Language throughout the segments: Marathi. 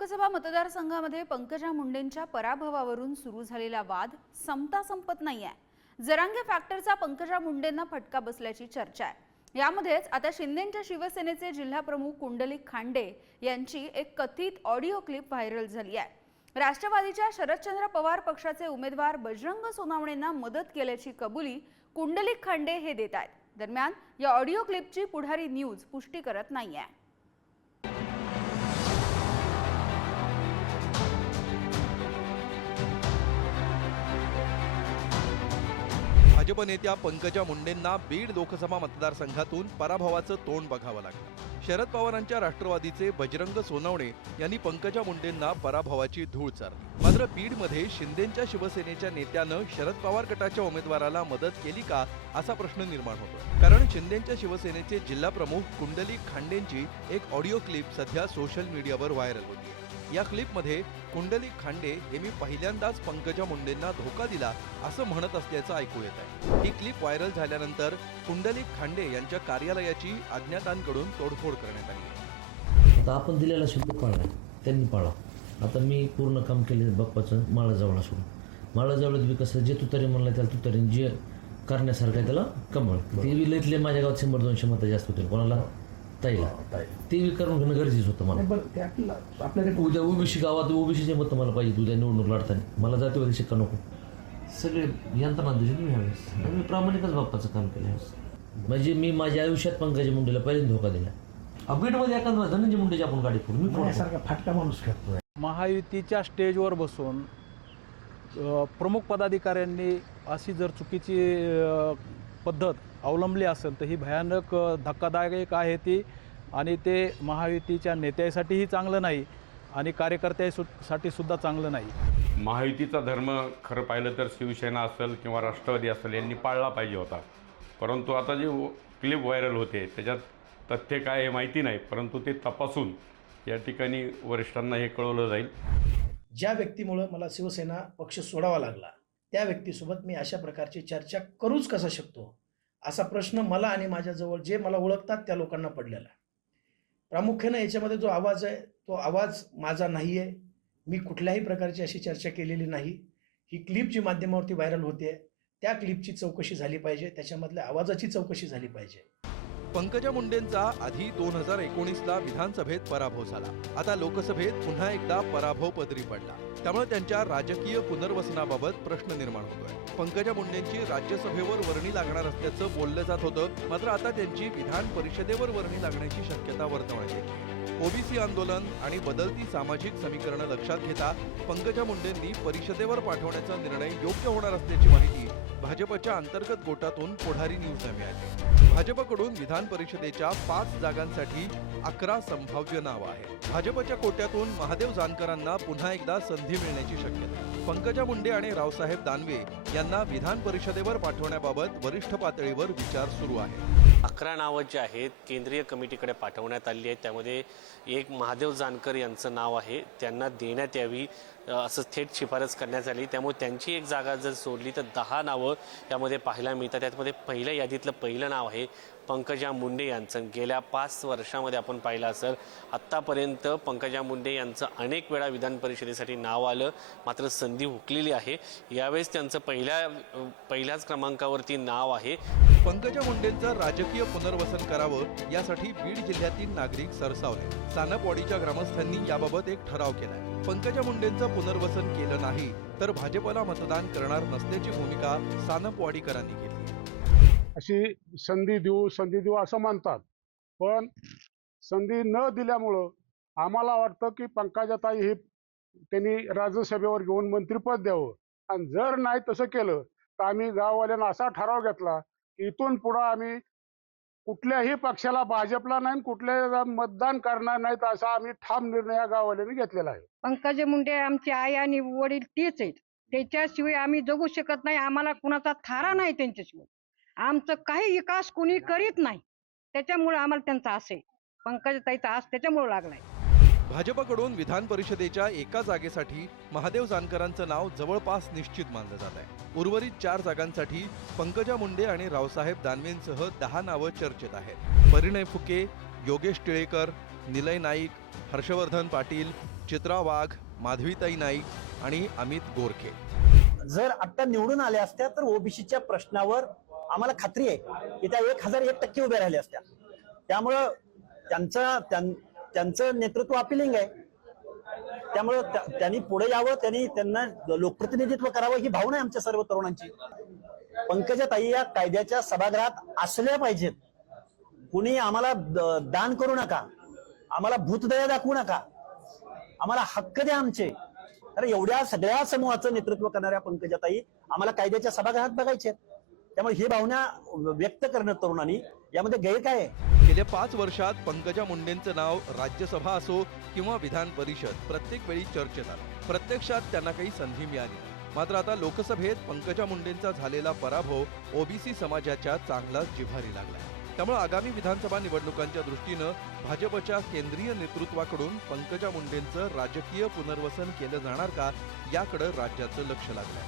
लोकसभा मतदारसंघामध्ये पंकजा मुंडेंच्या पराभवावरून सुरू झालेला वाद संपता संपत नाही आहे जरांगे फॅक्टरचा पंकजा मुंडेंना फटका बसल्याची चर्चा आहे. यामध्येच आता शिंदेच्या शिवसेनेचे जिल्हाप्रमुख कुंडलिक खांडे यांची एक कथित ऑडिओ क्लिप व्हायरल झाली आहे. राष्ट्रवादीच्या शरदचंद्र पवार पक्षाचे उमेदवार बजरंग सोनावणेंना मदत केल्याची कबुली कुंडलिक खांडे हे देत आहेत. दरम्यान या ऑडिओ क्लिपची पुढारी न्यूज पुष्टी करत नाही आहे भाजप नेत्या पंकजा मुंडेंना बीड लोकसभा मतदारसंघातून पराभवाचं तोंड बघावं लागलं. शरद पवारांच्या राष्ट्रवादीचे बजरंग सोनवणे यांनी पंकजा मुंडेंना पराभवाची धूळ चारली. मात्र बीडमध्ये शिंदेच्या शिवसेनेच्या नेत्यानं शरद पवार गटाच्या उमेदवाराला मदत केली का असा प्रश्न निर्माण होतो कारण शिंदेच्या शिवसेनेचे जिल्हाप्रमुख कुंडली खांडेंची एक ऑडिओ क्लिप सध्या सोशल मीडियावर व्हायरल होती या क्लिपमध्ये कुंडलिक खांडे हे मी पहिल्यांदाच पंकजा मुंडेंना धोका दिला असं म्हणत असल्याचं ऐकू येत आहे. ही क्लिप व्हायरल झाल्यानंतर कुंडलिक खांडे यांच्या कार्यालयाची अज्ञातांकडून तोडफोड करण्यात आली. आहे आता आपण दिलेला शब्द पाळला. त्यांनी पाळा आता मी पूर्ण काम केले बाप्पाचं माळाजवळ सोडून. माळाजवळ बी कसं जे तुतारी म्हणलं त्याला तुतारी जे करण्यासारखं आहे त्याला कमळ. ते बी लईतले माझ्या गावात शंभर दोनशे मतं जास्त होते कोणाला? ताईला. ते करून घेणं गरजेचं होतं मला. आपल्याला उद्या ओबीसी गावात ओबीसीचे मतं मला पाहिजे उद्या निवडणूक लढताना. मला जातीवादी शिक्का नको. सगळे यंत्रणा दिली मी ह्यावेळेस मी प्रामाणिकच बाप्पाचं काम केलं ह्यावेळेस म्हणजे मी माझ्या आयुष्यात पंकजा मुंडेला पहिल्यांदा धोका दिला. बीडमध्ये एखादा धनंजय मुंडेची आपण गाडी फोडू. मी माझ्यासारखा फाटका माणूस करतोय. महायुतीच्या स्टेजवर बसून प्रमुख पदाधिकाऱ्यांनी अशी जर चुकीची पद्धत अवलंबली असेल तर ही भयानक धक्कादायक आहे ती. आणि ते महायुतीच्या नेत्यासाठीही चांगलं नाही आणि कार्यकर्त्यासाठी सुद्धा चांगलं नाही. महायुतीचा धर्म खरं पाहिलं तर शिवसेना असेल किंवा राष्ट्रवादी असेल यांनी पाळला पाहिजे होता. परंतु आता जे क्लिप व्हायरल होते त्याच्यात तथ्य काय हे माहिती नाही परंतु ते तपासून या ठिकाणी वरिष्ठांना हे कळवलं जाईल. ज्या व्यक्तीमुळं मला शिवसेना पक्ष सोडावा लागला त्या व्यक्तीसोबत मी अशा प्रकारची चर्चा करूच कसा शकतो? असा प्रश्न मला आणि माझ्याजवळ जे मला ओळखतात त्या लोकांना पडलेला आहे. प्रामुख्यानं याच्यामध्ये जो आवाज आहे तो आवाज माझा नाही आहे मी कुठल्याही प्रकारची अशी चर्चा केलेली नाही. ही क्लिप जी माध्यमावरती व्हायरल होते त्या क्लिपची चौकशी झाली पाहिजे. त्याच्यामधल्या आवाजाची चौकशी झाली पाहिजे. पंकजा मुंडेंचा आधी दोन हजार एकोणीसला विधानसभेत पराभव झाला. आता लोकसभेत पुन्हा एकदा पराभव पदरी पडला. त्यामुळे त्यांच्या राजकीय पुनर्वसनाबाबत प्रश्न निर्माण होतोय. पंकजा मुंडेंची राज्यसभेवर वर्णी लागणार असल्याचं बोललं जात होतं मात्र आता त्यांची विधान परिषदेवर वर्णी लागण्याची शक्यता वर्तवण्यात येते. ओबीसी आंदोलन आणि बदलती सामाजिक समीकरणं लक्षात घेता पंकजा मुंडेंनी परिषदेवर पाठवण्याचा निर्णय योग्य होणार असल्याची माहिती भाजपच्या अंतर्गत गोटातून पुढारी निवडून मिळाले. भाजपकडून विधान परिषदेच्या पाच जागांसाठी अकरा संभाव्य नावं आहेत. भाजपच्या कोट्यातून महादेव जानकरांना पुन्हा एकदा संधी मिळण्याची शक्यता. पंकजा मुंडे आणि रावसाहेब दानवे यांना विधान परिषदेवर पाठवण्याबाबत वरिष्ठ पातळीवर विचार सुरू आहे. अकरा नावं जी आहेत केंद्रीय कमिटीकडे पाठवण्यात आली आहेत. त्यामध्ये एक महादेव जानकर यांचं नाव आहे. त्यांना देण्यात यावी असं थेट शिफारस करण्यात आली. त्यामुळे त्यांची एक जागा जर सोडली तर दहा नावं यामध्ये पाहायला मिळतात. त्यामध्ये पहिल्या यादीतलं पहिलं नाव आहे पंकजा मुंडे यांचं. गेल्या पाच वर्षामध्ये आपण पाहिलं असेल आत्तापर्यंत पंकजा मुंडे यांचं अनेक वेळा विधान परिषदेसाठी नाव आलं मात्र संधी हुकलेली आहे. यावेळेस त्यांचं पहिल्या पहिल्याच क्रमांकावरती नाव आहे. पंकजा मुंडेंचं राजकीय पुनर्वसन करावं यासाठी बीड जिल्ह्यातील नागरिक सरसावले. सानपवाडीच्या ग्रामस्थांनी याबाबत एक ठराव केलाय. पंकजा मुंडेंचं पुनर्वसन केलं नाही तर भाजपला मतदान करणार नसल्याची भूमिका सानपवाडीकरांनी केली. अशी संधी देऊ संधी देऊ असं म्हणतात. पण संधी न दिल्यामुळं आम्हाला वाटतं की पंकजाताई हे त्यांनी राज्यसभेवर घेऊन मंत्रिपद द्यावं. आणि जर नाही तसं केलं तर आम्ही गाववाल्यांना असा ठराव घेतला की इथून पुढं आम्ही कुठल्याही पक्षाला भाजपला नाही आणि कुठल्याही मतदान करणार नाहीत असा आम्ही ठाम निर्णय या गाववाल्यांनी घेतलेला आहे. पंकज मुंडे आमची आई आणि वडील तेच आहेत. त्याच्याशिवाय आम्ही जगू शकत नाही. आम्हाला कुणाचा थारा नाही त्यांच्याशिवाय. आमचं काही विकास कुणी करीत नाही. त्याच्यामुळे आम्हाला त्यांचा आस आहे. पंकजाताईचा आस त्याच्यामुळे लागलाय. भाजपकडून विधान परिषदेच्या एका जागेसाठी महादेव जानकरांचं नाव जवळपास निश्चित मानलं जात आहे. उर्वरित चार जागांसाठी पंकजा मुंडे आणि रावसाहेब दानवेंसह दहा नावं चर्चेत आहेत. परिणय फुके योगेश टिळेकर निलय नाईक हर्षवर्धन पाटील चित्रा वाघ माधवीताई नाईक आणि अमित गोरखे. जर आता निवडून आल्या असत्या तर ओबीसीच्या प्रश्नावर आम्हाला खात्री आहे की त्या एक हजार एक टक्के उभ्या राहिल्या असत्या. त्यामुळं त्यांचं त्यांचं नेतृत्व अपिलिंग आहे. त्यामुळं त्यांनी पुढे यावं त्यांनी त्यांना लोकप्रतिनिधित्व करावं ही भावना आहे आमच्या सर्व तरुणांची. पंकजा ताई या कायद्याच्या सभागृहात असल्या पाहिजेत. कुणी आम्हाला द- दान करू नका. आम्हाला भूतदया दाखवू नका. आम्हाला हक्क द्या आमचे. अरे एवढ्या सगळ्या समूहाचं नेतृत्व करणाऱ्या पंकजाताई आम्हाला कायद्याच्या सभागृहात बघायचे त्यामुळे ही भावना व्यक्त करणं तरुणांनी यामध्ये गैर काय आहे. गेल्या पाच वर्षात पंकजा मुंडेंचं नाव राज्यसभा असो किंवा विधान परिषद प्रत्येक वेळी चर्चेत आलं. प्रत्यक्षात त्यांना काही संधी मिळाली मात्र आता लोकसभेत पंकजा मुंडेंचा झालेला पराभव ओबीसी समाजाच्या चांगलाच जिव्हारी लागलाय त्यामुळे आगामी विधानसभा निवडणुकांच्या दृष्टीनं भाजपच्या केंद्रीय नेतृत्वाकडून पंकजा मुंडेंचं राजकीय पुनर्वसन केलं जाणार का याकडे राज्याचं लक्ष लागलंय.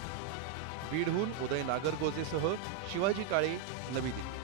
बीडहून उदय नागरगोजेसह शिवाजी काळे नवी दिल्ली.